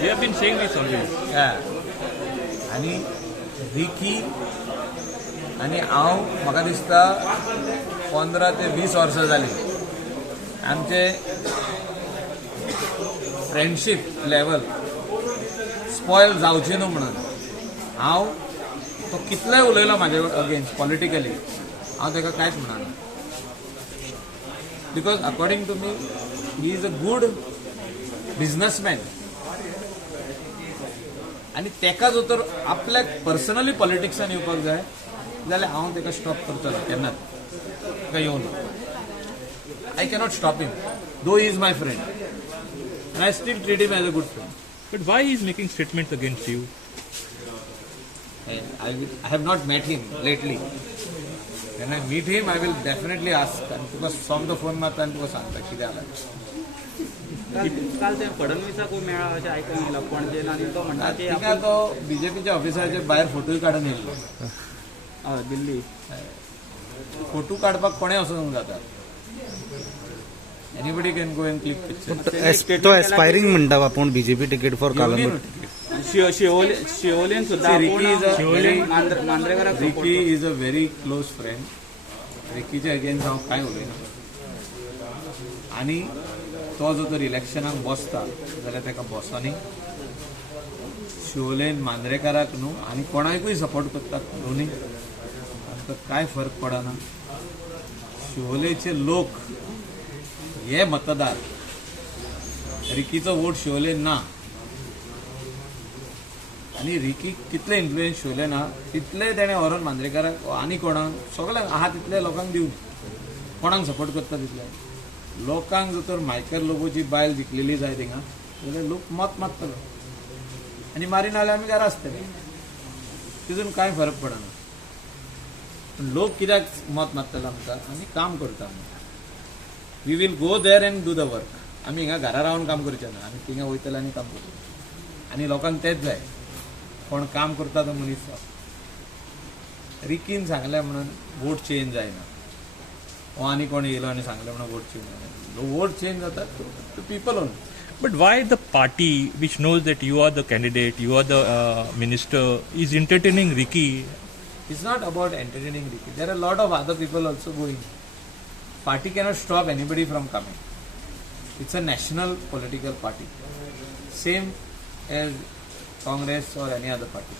We have been saying this always. आणि Ricky आणि हांव म्हाका दिसता 15 ते 20 वर्सां जाली आमचे फ्रेंडशीप लेवल स्पॉयल जावची न्हू म्हणून हांव तो कितलोय उलयलो म्हाजे अगेन्स्ट पॉलिटिकली हांव ताका कांयच म्हणना because according to me he is a good businessman आणि तेका जर तर आपल्याक पर्सनली पॉलिटिक्सान येवपाक जाय जाल्यार हांव ताका स्टॉप करतलो केन्नाच ताका येवं ना I cannot stop him though he is my friend and I still treat him as a good friend. But why he is making statements against you? I have not met him lately. When I meet him, I will definitely ask. And because from the phone मारता आणि तुका सांगता कितें जालें. काल ते फडणवीसाक मेळ्ळा अशें आयकूंक येयलां पणजेन आनी तो म्हणटा की तिका तो बीजेपीच्या ऑफिसाचे भायर फोटोय काडून येयल्लो. हय दिल्ली फोटो काडपाक कोणें वचूंक जाता. Anybody can go and click picture. तो एस्पायरिंग म्हणटा आपूण बीजेपी टिकेट फॉर कालम. शिवोलेन सुद्दां मांद्रेकाराक Ricky is a very close friend. रिकीच्या अगेन्स्ट हांव कांय उलयना आनी तो जो तर इलेक्शनाक बसता जाल्यार ताका बसोनी शिवोलेन मांद्रेकाराक न्हू आनी कोणाकूय सपोर्ट करतात दोनी ताका कांय फरक पडना. शिवोलेचे लोक हे मतदार रिकीचो वोट शिवोलेन ना आनी रिकी कितले इन्फ्लुएन्स शिवले ना तितले तेणें व्हरून मांद्रेकाराक आनी कोणाक सगळ्यांक आहा तितले लोकांक दिवन कोणाक सपोर्ट करता तितले लोकांक जर तर मायकल लोबोची बायल जिखलेली जाय थिंगा जाल्यार लोक मत मारतलो आनी मारी नाल्यार आमी घरा आसतले तितून कांय फरक पडना पूण लोक कित्याक मत मारतलो आमकां आमी काम करता आमी we will go there and do the work आमी हिंगा घरा रावन काम करचें ना आमी थिंगा वयतले आनी काम करतले आनी लोकांक तेच जाय कोण काम करता तो मनीस रिकीन सांगलें म्हणून वोट चेंज जायना हो आनी कोण येयलो आनी सांगलें म्हणून वोट चेंज जायना वोट चेंज जाता to people own. But why the party which knows that you are the candidate, you are the minister, is entertaining Ricky? It's not about entertaining Ricky. There are a lot of other people also going. Party cannot stop anybody from coming. It's a national political party. Same as Congress or any other party.